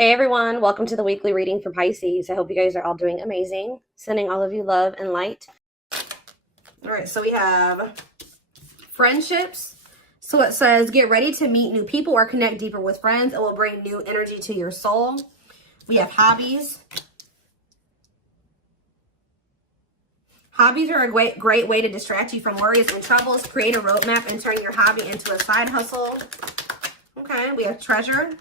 Hey everyone, welcome to the weekly reading for Pisces. I hope you guys are all doing amazing. Sending all of you love and light. All right, so we have friendships. So it says, get ready to meet new people or connect deeper with friends. It will bring new energy to your soul. We have hobbies. Hobbies are a great way to distract you from worries and troubles. Create a roadmap and turn your hobby into a side hustle. Okay, we have treasure.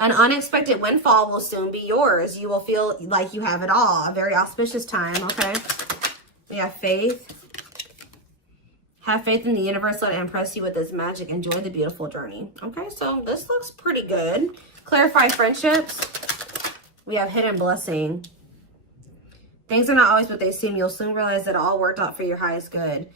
An unexpected windfall will soon be yours. You will feel like you have it all. A very auspicious time, okay? We have faith. Have faith in the universe. Let it impress you with its magic. Enjoy the beautiful journey. Okay, so this looks pretty good. Clarify friendships. We have hidden blessing. Things are not always what they seem. You'll soon realize that it all worked out for your highest good.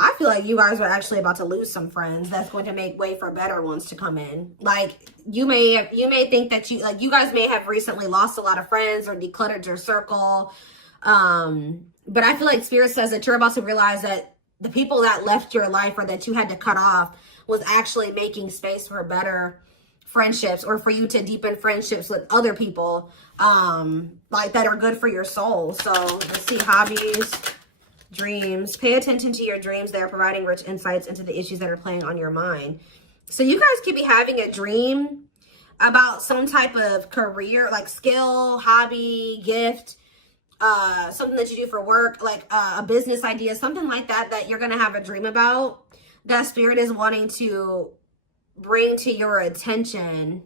I feel like you guys are actually about to lose some friends. That's going to make way for better ones to come in. Like you may think that you guys may have recently lost a lot of friends or decluttered your circle. But I feel like Spirit says that you're about to realize that the people that left your life or that you had to cut off was actually making space for better friendships, or for you to deepen friendships with other people like that are good for your soul. So let's see, hobbies. Dreams. Pay attention to your dreams. They are providing rich insights into the issues that are playing on your mind. So you guys could be having a dream about some type of career, like skill, hobby, gift, something that you do for work, like a business idea, something like that, that you're going to have a dream about, that Spirit is wanting to bring to your attention.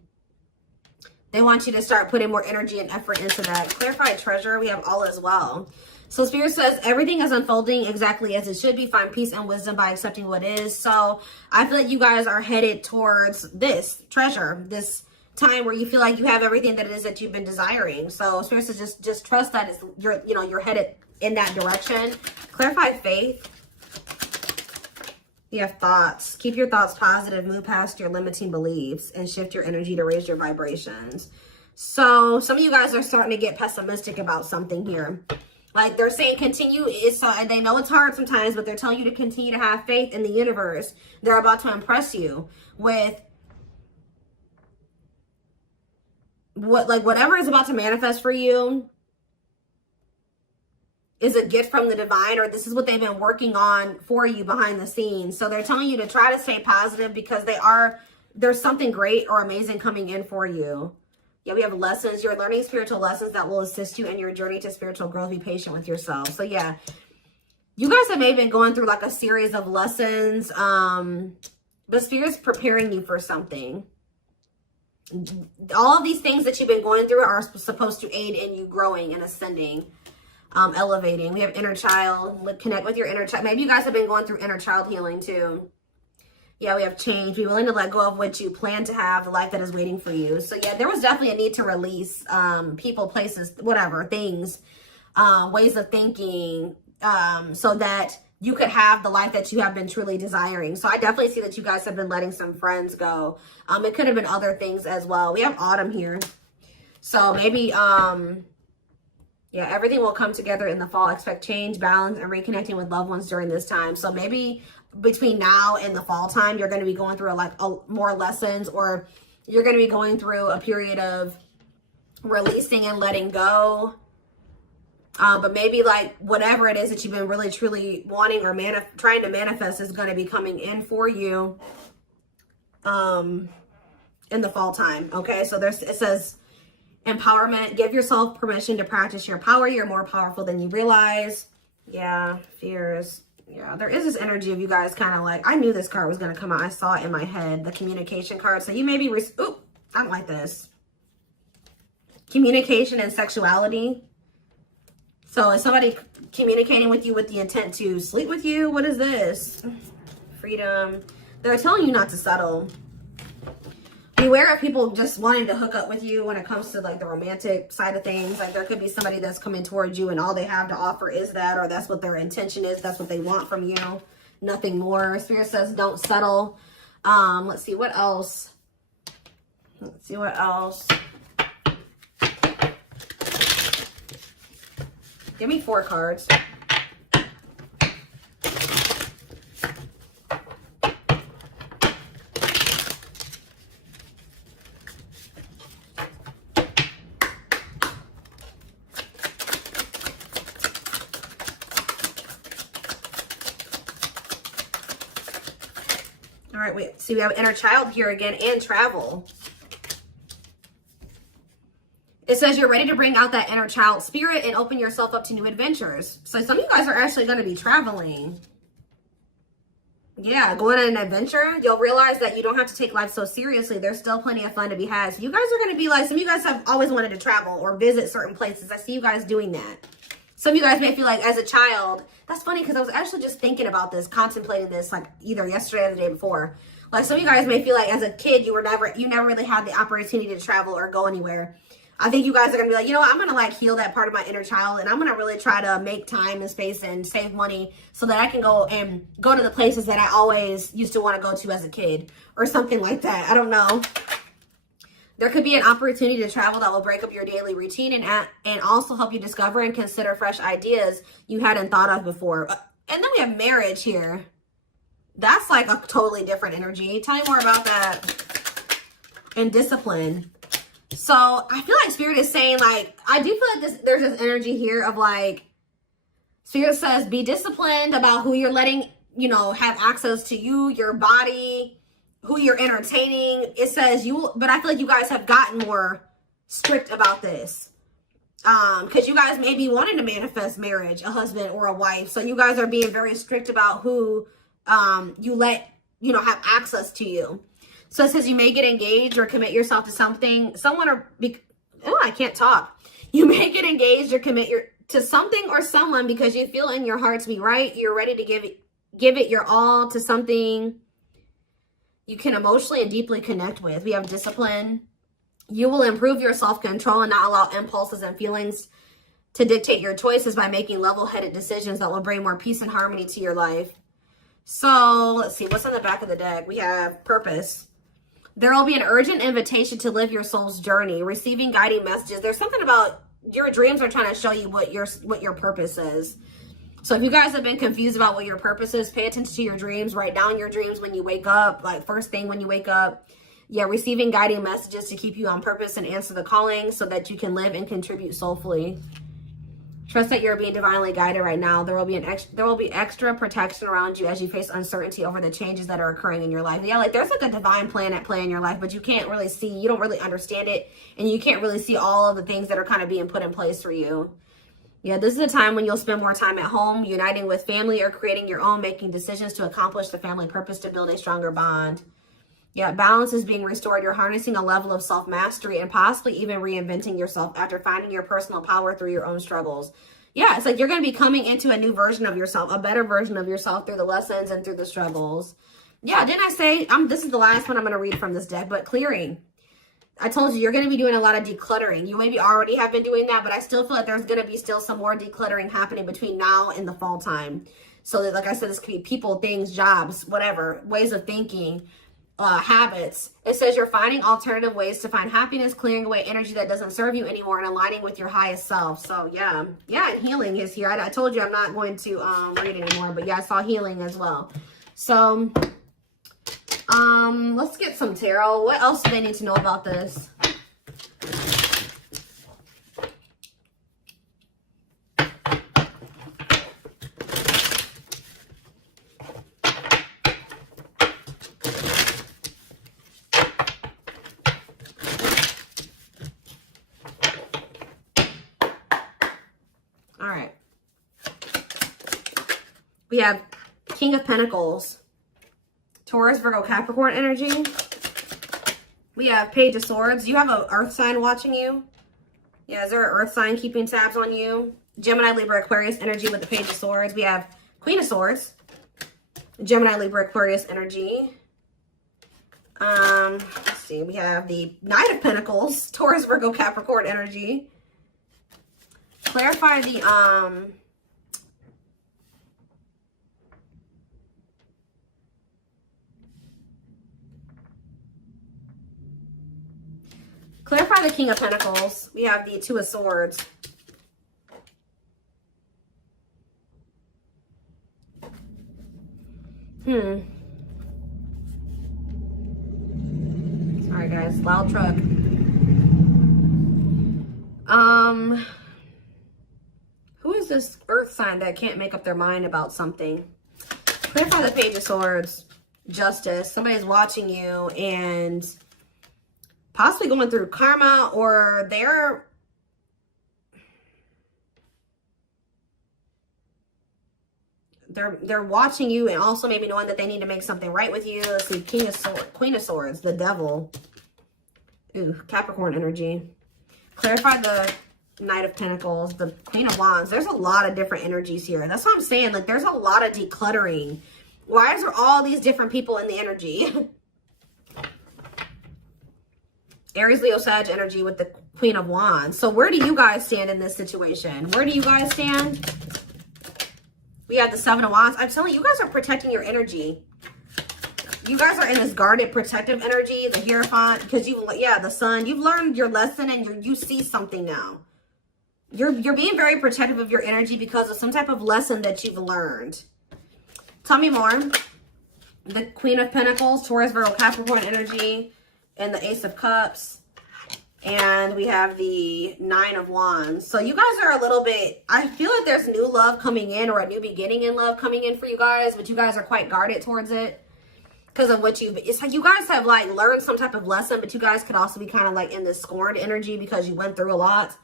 They want you to start putting more energy and effort into that. Clarified treasure. We have all as well. So Spirit says everything is unfolding exactly as it should be. Find peace and wisdom by accepting what is. So I feel like you guys are headed towards this treasure, this time where you feel like you have everything that it is that you've been desiring. So Spirit says just trust that you're headed in that direction. Clarify faith. You have thoughts. Keep your thoughts positive. Move past your limiting beliefs and shift your energy to raise your vibrations. So some of you guys are starting to get pessimistic about something here. Like they're saying continue, and they know it's hard sometimes, but they're telling you to continue to have faith in the universe. They're about to impress you with whatever is about to manifest for you is a gift from the divine, or this is what they've been working on for you behind the scenes. So they're telling you to try to stay positive because there's something great or amazing coming in for you. Yeah, we have lessons. You're learning spiritual lessons that will assist you in your journey to spiritual growth. Be patient with yourself. So yeah, you guys have maybe been going through like a series of lessons. But Spirit's preparing you for something. All of these things that you've been going through are supposed to aid in you growing and ascending, elevating. We have inner child. Connect with your inner child. Maybe you guys have been going through inner child healing too. Yeah, we have change. Be willing to let go of what you plan to have, the life that is waiting for you. So yeah, there was definitely a need to release people, places, whatever, things, ways of thinking, so that you could have the life that you have been truly desiring. So I definitely see that you guys have been letting some friends go. It could have been other things as well. We have autumn here. So maybe, yeah, everything will come together in the fall. Expect change, balance, and reconnecting with loved ones during this time. So maybe between now and the fall time, you're going to be going through more lessons, or you're going to be going through a period of releasing and letting go. But maybe like whatever it is that you've been really truly wanting or trying to manifest is going to be coming in for you in the fall time. Okay, so it says empowerment. Give yourself permission to practice your power. You're more powerful than you realize. Yeah, fears. Yeah, there is this energy of you guys kind of like, I knew this card was going to come out. I saw it in my head, the communication card. So you may be, ooh, I don't like this. Communication and sexuality. So is somebody communicating with you with the intent to sleep with you? What is this? Freedom. They're telling you not to settle. Beware of people just wanting to hook up with you when it comes to like the romantic side of things. Like there could be somebody that's coming towards you and all they have to offer is that, or that's what their intention is. That's what they want from you. Nothing more. Spirit says don't settle. Let's see what else. Let's see what else. Give me 4 cards. right, wait. See, we have inner child here again and travel. It says you're ready to bring out that inner child spirit and open yourself up to new adventures. So some of you guys are actually going to be traveling. Yeah, going on an adventure. You'll realize that you don't have to take life so seriously. There's still plenty of fun to be had. So you guys are going to be like, some of you guys have always wanted to travel or visit certain places. I see you guys doing that. Some of you guys may feel like as a child, that's funny because I was actually just thinking about this, contemplating this like either yesterday or the day before. Like some of you guys may feel like as a kid, you never really had the opportunity to travel or go anywhere. I think you guys are going to be like, you know what, I'm going to like heal that part of my inner child and I'm going to really try to make time and space and save money so that I can go to the places that I always used to want to go to as a kid or something like that. I don't know. There could be an opportunity to travel that will break up your daily routine and also help you discover and consider fresh ideas you hadn't thought of before. And then we have marriage here. That's like a totally different energy. Tell me more about that. And discipline. So I feel like Spirit is saying, like, I do feel like there's this energy here of like, Spirit says, be disciplined about who you're letting, you know, have access to you, your body, who you're entertaining. It says but I feel like you guys have gotten more strict about this. Because you guys may be wanting to manifest marriage, a husband or a wife. So you guys are being very strict about who you let, you know, have access to you. So it says you may get engaged or commit yourself to something, I can't talk. You may get engaged or commit to something or someone because you feel in your heart to be right. You're ready to give it your all to something you can emotionally and deeply connect with. We have discipline. You will improve your self-control and not allow impulses and feelings to dictate your choices by making level-headed decisions that will bring more peace and harmony to your life. So let's see, what's on the back of the deck? We have purpose. There will be an urgent invitation to live your soul's journey, receiving guiding messages. There's something about your dreams are trying to show you what your purpose is. So if you guys have been confused about what your purpose is, pay attention to your dreams. Write down your dreams when you wake up, like first thing when you wake up. Yeah, receiving guiding messages to keep you on purpose and answer the calling so that you can live and contribute soulfully. Trust that you're being divinely guided right now. There will be extra protection around you as you face uncertainty over the changes that are occurring in your life. Yeah, like there's like a divine plan at play in your life, but you can't really see, you don't really understand it, and you can't really see all of the things that are kind of being put in place for you. Yeah, this is a time when you'll spend more time at home, uniting with family or creating your own, making decisions to accomplish the family purpose to build a stronger bond. Yeah, balance is being restored. You're harnessing a level of self-mastery and possibly even reinventing yourself after finding your personal power through your own struggles. Yeah, it's like you're going to be coming into a new version of yourself, a better version of yourself through the lessons and through the struggles. Yeah, didn't I say, this is the last one I'm going to read from this deck, but clearing. I told you, you're going to be doing a lot of decluttering. You maybe already have been doing that, but I still feel like there's going to be still some more decluttering happening between now and the fall time. So that, like I said, this could be people, things, jobs, whatever, ways of thinking, habits. It says you're finding alternative ways to find happiness, clearing away energy that doesn't serve you anymore, and aligning with your highest self. So yeah, and healing is here. I told you I'm not going to read anymore, but yeah, I saw healing as well. So let's get some tarot. What else do they need to know about this? All right. We have King of Pentacles, Taurus, Virgo, Capricorn energy. We have Page of Swords. You have an earth sign watching you. Yeah, is there an earth sign keeping tabs on you? Gemini, Libra, Aquarius energy with the Page of Swords. We have Queen of Swords, Gemini, Libra, Aquarius energy. Let's see. We have the Knight of Pentacles, Taurus, Virgo, Capricorn energy. Clarify the clarify the King of Pentacles. We have the Two of Swords. Sorry guys, loud truck. Who is this earth sign that can't make up their mind about something? Clarify the Page of Swords. Justice. Somebody's watching you and possibly going through karma, or they're watching you and also maybe knowing that they need to make something right with you. Let's see, Queen of Swords, the Devil. Ooh, Capricorn energy. Clarify the Knight of Pentacles, the Queen of Wands. There's a lot of different energies here. That's what I'm saying. Like, there's a lot of decluttering. Why is there all these different people in the energy? Aries, Leo, Sag energy with the Queen of Wands. So where do you guys stand in this situation? Where do you guys stand? We have the Seven of Wands. I'm telling you, you guys are protecting your energy. You guys are in this guarded, protective energy, the Hierophant, because the Sun, you've learned your lesson and you see something now. You're being very protective of your energy because of some type of lesson that you've learned. Tell me more. The Queen of Pentacles, Taurus, Virgo, Capricorn energy, and the Ace of Cups. And we have the Nine of Wands. So you guys are a little bit, I feel like there's new love coming in, or a new beginning in love coming in for you guys, but you guys are quite guarded towards it. Because of what it's like you guys have like learned some type of lesson, but you guys could also be kind of like in this scorned energy because you went through a lot.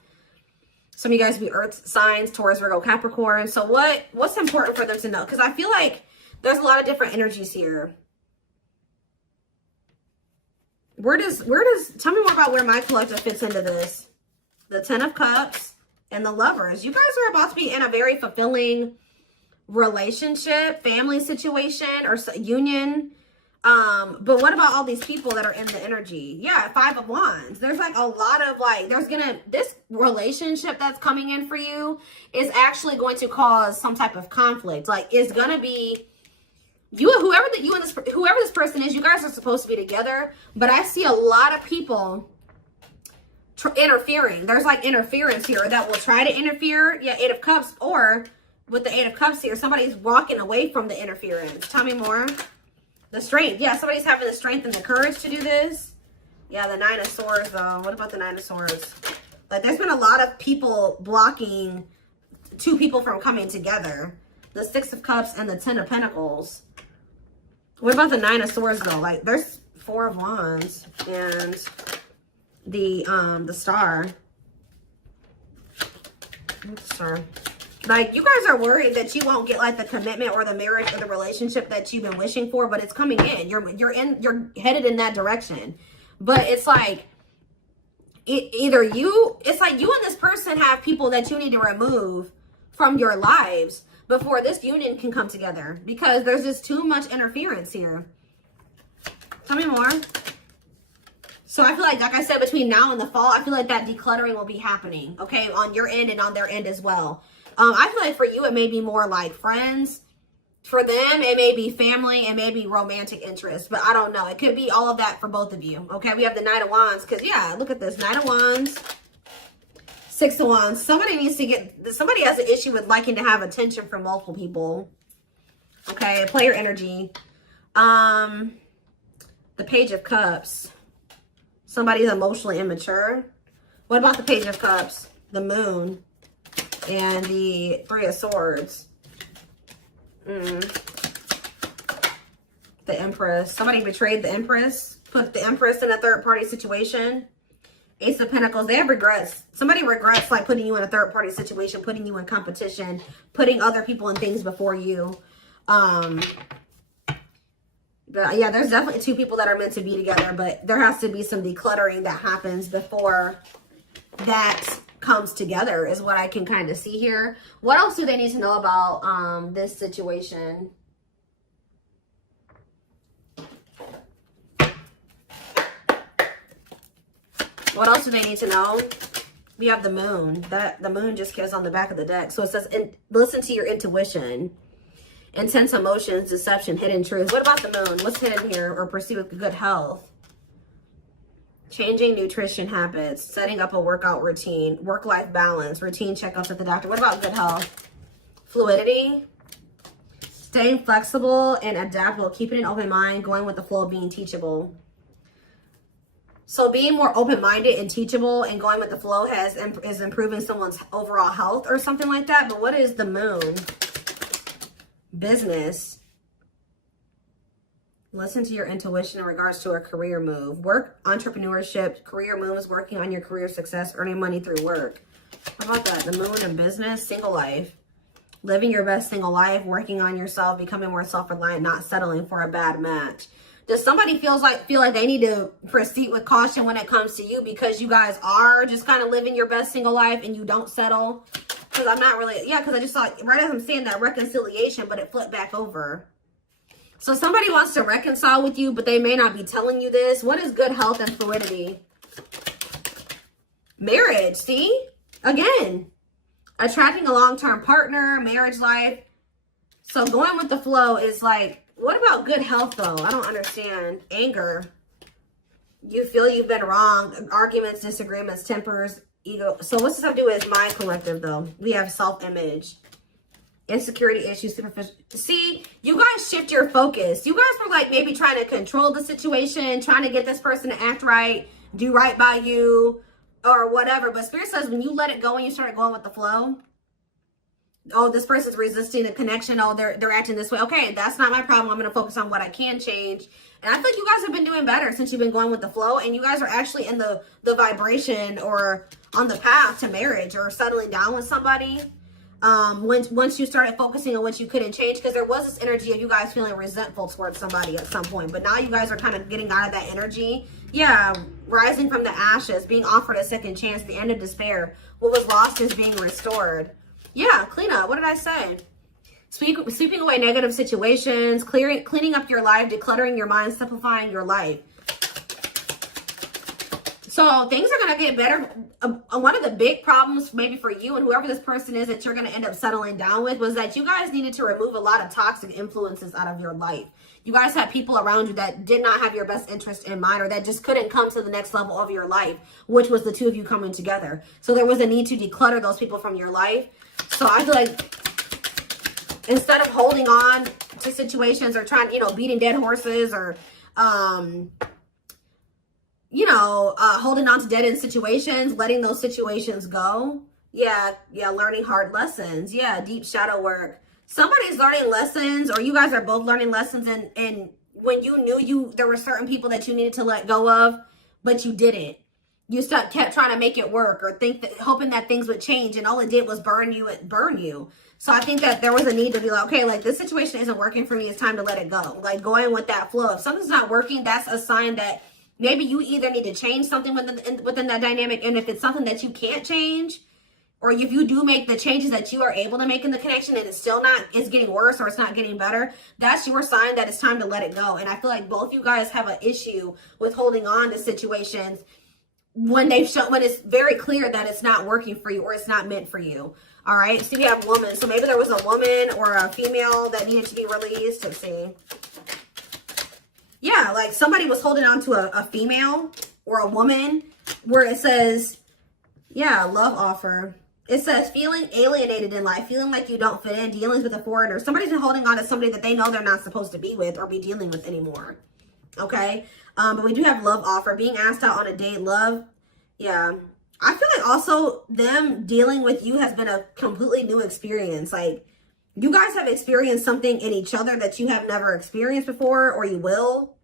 Some of you guys be earth signs, Taurus, Virgo, Capricorn. So what's important for them to know? Because I feel like there's a lot of different energies here. Tell me more about where my collective fits into this. The Ten of Cups and the Lovers. You guys are about to be in a very fulfilling relationship, family situation, or union. But what about all these people that are in the energy? Yeah, Five of Wands. There's like a lot of like, this relationship that's coming in for you is actually going to cause some type of conflict. Like, it's going to be, whoever this person is, you guys are supposed to be together, but I see a lot of people interfering. There's like interference here that will try to interfere. Yeah, Eight of Cups, or with the Eight of Cups here, somebody's walking away from the interference. Tell me more. The strength. Yeah, somebody's having the strength and the courage to do this. Yeah, the Nine of Swords, though. What about the Nine of Swords? Like, there's been a lot of people blocking two people from coming together. The Six of Cups and the Ten of Pentacles. What about the Nine of Swords, though? Like, there's Four of Wands and the Star. What's the Star? Like, you guys are worried that you won't get like the commitment or the marriage or the relationship that you've been wishing for, but it's coming in. You're headed in that direction. But it's like it's like you and this person have people that you need to remove from your lives before this union can come together, because there's just too much interference here. Tell me more. So I feel like I said, between now and the fall, I feel like that decluttering will be happening, okay, on your end and on their end as well. I feel like for you, it may be more like friends. For them, it may be family and maybe romantic interest, but I don't know. It could be all of that for both of you, okay? We have the Knight of Wands, because, yeah, look at this. Knight of Wands, Six of Wands. Somebody has an issue with liking to have attention from multiple people, okay? Player energy. The Page of Cups. Somebody's emotionally immature. What about the Page of Cups? The Moon. And the Three of Swords. The Empress. Somebody betrayed the Empress. Put the Empress in a third-party situation. Ace of Pentacles. They have regrets. Somebody regrets like putting you in a third-party situation, putting you in competition, putting other people and things before you. But yeah, there's definitely two people that are meant to be together, but there has to be some decluttering that happens before that comes together, is what I can kind of see here. What else do they need to know about this situation? What else do they need to know? We have the Moon. The Moon just gives on the back of the deck. So it says, listen to your intuition. Intense emotions, deception, hidden truth. What about the Moon? What's hidden here? Or pursue good health. Changing nutrition habits, setting up a workout routine, work-life balance, routine checkups at the doctor. What about good health? Fluidity, staying flexible and adaptable, keeping an open mind, going with the flow, being teachable. So being more open-minded and teachable and going with the flow is improving someone's overall health or something like that. But what is the Moon? Business. Listen to your intuition in regards to a career move. Work, entrepreneurship, career moves, working on your career success, earning money through work. How about that? The moon and business, single life. Living your best single life, working on yourself, becoming more self-reliant, not settling for a bad match. Does somebody feel like they need to proceed with caution when it comes to you because you guys are just kind of living your best single life and you don't settle? Because I'm not really, yeah, because I just saw, right as I'm saying that, reconciliation, but it flipped back over. So somebody wants to reconcile with you, but they may not be telling you this. What is good health and fluidity? Marriage, see? Again, attracting a long-term partner, marriage life. So going with the flow is like, what about good health though? I don't understand. Anger. You feel you've been wrong. Arguments, disagreements, tempers, ego. So what's this have to do with my collective though? We have self-image. Insecurity issues, superficial. See, you guys shift your focus. You guys were like maybe trying to control the situation, trying to get this person to act right, do right by you, or whatever. But Spirit says when you let it go and you start going with the flow, oh, this person's resisting a connection. Oh, they're acting this way. Okay, that's not my problem. I'm going to focus on what I can change. And I feel like you guys have been doing better since you've been going with the flow. And you guys are actually in the vibration or on the path to marriage or settling down with somebody. Once you started focusing on what you couldn't change, because there was this energy of you guys feeling resentful towards somebody at some point, but now you guys are kind of getting out of that energy. Yeah, rising from the ashes, being offered a second chance, the end of despair. What was lost is being restored. Yeah, clean up. What did I say? Sweeping away negative situations, cleaning up your life, decluttering your mind, simplifying your life. So things are going to get better. One of the big problems maybe for you and whoever this person is that you're going to end up settling down with was that you guys needed to remove a lot of toxic influences out of your life. You guys had people around you that did not have your best interest in mind or that just couldn't come to the next level of your life, which was the two of you coming together. So there was a need to declutter those people from your life. So I feel like instead of holding on to situations or trying, beating dead horses or, holding on to dead end situations, letting those situations go. Yeah, learning hard lessons. Yeah, deep shadow work. Somebody's learning lessons, or you guys are both learning lessons, and when you knew there were certain people that you needed to let go of, but you didn't. You kept trying to make it work or hoping that things would change, and all it did was burn you. So I think that there was a need to be like, okay, like this situation isn't working for me. It's time to let it go. Like going with that flow. If something's not working, that's a sign that maybe you either need to change something within that dynamic. And if it's something that you can't change, or if you do make the changes that you are able to make in the connection and it's getting worse or it's not getting better, that's your sign that it's time to let it go. And I feel like both you guys have an issue with holding on to situations when it's very clear that it's not working for you or it's not meant for you. All right. So we have woman. So maybe there was a woman or a female that needed to be released. Let's see. Yeah, like somebody was holding on to a female or a woman where it says, yeah, love offer. It says feeling alienated in life, feeling like you don't fit in, dealings with a foreigner. Somebody's been holding on to somebody that they know they're not supposed to be with or be dealing with anymore. Okay. But we do have love offer, being asked out on a date, love. Yeah. I feel like also them dealing with you has been a completely new experience. Like you guys have experienced something in each other that you have never experienced before, or you will.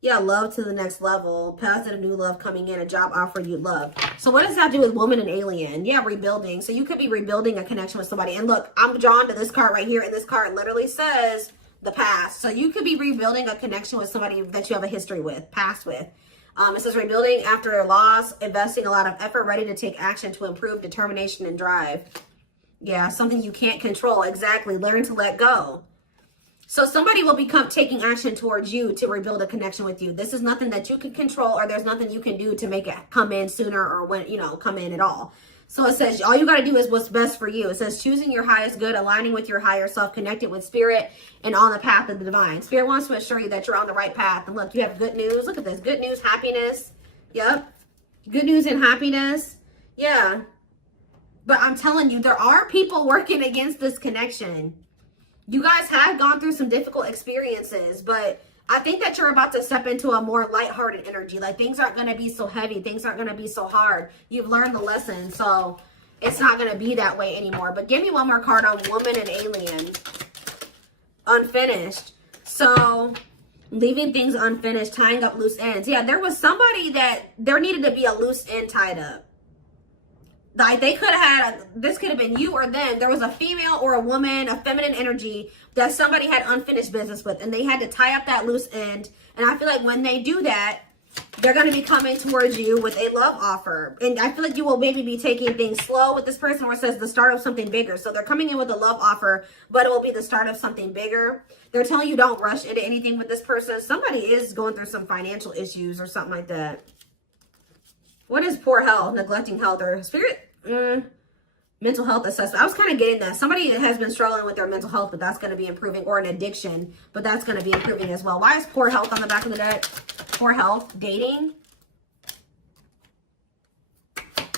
Yeah, love to the next level. Positive new love coming in, a job offer you love. So what does that do with woman and alien? Yeah, rebuilding. So you could be rebuilding a connection with somebody. And look, I'm drawn to this card right here. And this card literally says the past. So you could be rebuilding a connection with somebody that you have a history with, past with. It says rebuilding after a loss, investing a lot of effort, ready to take action to improve determination and drive. Yeah, something you can't control. Exactly. Learn to let go. So somebody will become taking action towards you to rebuild a connection with you. This is nothing that you can control, or there's nothing you can do to make it come in sooner or when, come in at all. So it says all you got to do is what's best for you. It says choosing your highest good, aligning with your higher self, connected with spirit, and on the path of the divine. Spirit wants to assure you that you're on the right path. And look, you have good news. Look at this. Good news, happiness. Yep. Good news and happiness. Yeah. But I'm telling you, there are people working against this connection. You guys have gone through some difficult experiences, but I think that you're about to step into a more lighthearted energy. Like things aren't going to be so heavy. Things aren't going to be so hard. You've learned the lesson, so it's not going to be that way anymore. But give me one more card on woman and alien. Unfinished. So Leaving things unfinished, tying up loose ends. Yeah, there was somebody that there needed to be a loose end tied up. Like they could have had, this could have been you or them. There was a female or a woman, a feminine energy that somebody had unfinished business with, and they had to tie up that loose end. And I feel like when they do that, they're going to be coming towards you with a love offer. And I feel like you will maybe be taking things slow with this person, where it says the start of something bigger. So they're coming in with a love offer, but it will be the start of something bigger. They're telling you don't rush into anything with this person. Somebody is going through some financial issues or something like that. What is poor health, neglecting health, or spirit? Mental health assessment. I was kind of getting that. Somebody has been struggling with their mental health, but that's going to be improving, or an addiction, but that's going to be improving as well. Why is poor health on the back of the deck? Poor health, dating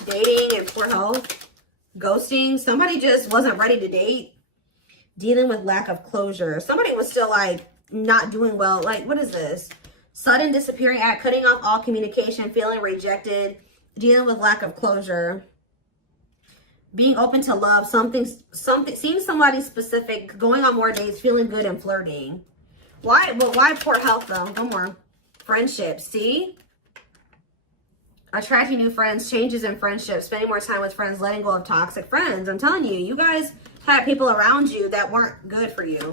and poor health, ghosting. Somebody just wasn't ready to date, dealing with lack of closure. Somebody was still like not doing well. Like, what is this? Sudden disappearing act, cutting off all communication, feeling rejected, dealing with lack of closure. Being open to love, something, seeing somebody specific, going on more dates, feeling good and flirting. Why? Well, why poor health though? One more. Friendships. See? Attracting new friends, changes in friendships, spending more time with friends, letting go of toxic friends. I'm telling you, you guys had people around you that weren't good for you,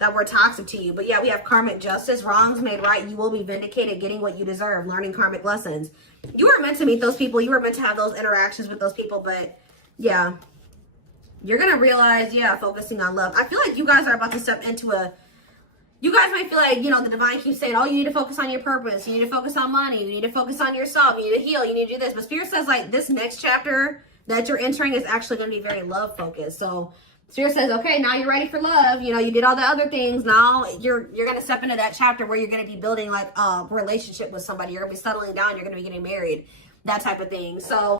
that were toxic to you. But yeah, we have karmic justice, wrongs made right. You will be vindicated, getting what you deserve, learning karmic lessons. You were meant to meet those people. You were meant to have those interactions with those people, but yeah, you're going to realize, yeah, focusing on love. I feel like you guys are about to step into a, you guys might feel like, you know, the divine keeps saying, oh, you need to focus on your purpose. You need to focus on money. You need to focus on yourself. You need to heal. You need to do this. But Spirit says, like, this next chapter that you're entering is actually going to be very love focused. So Spirit says, okay, now you're ready for love. You know, you did all the other things. Now you're going to step into that chapter where you're going to be building like a relationship with somebody. You're going to be settling down. You're going to be getting married, that type of thing. So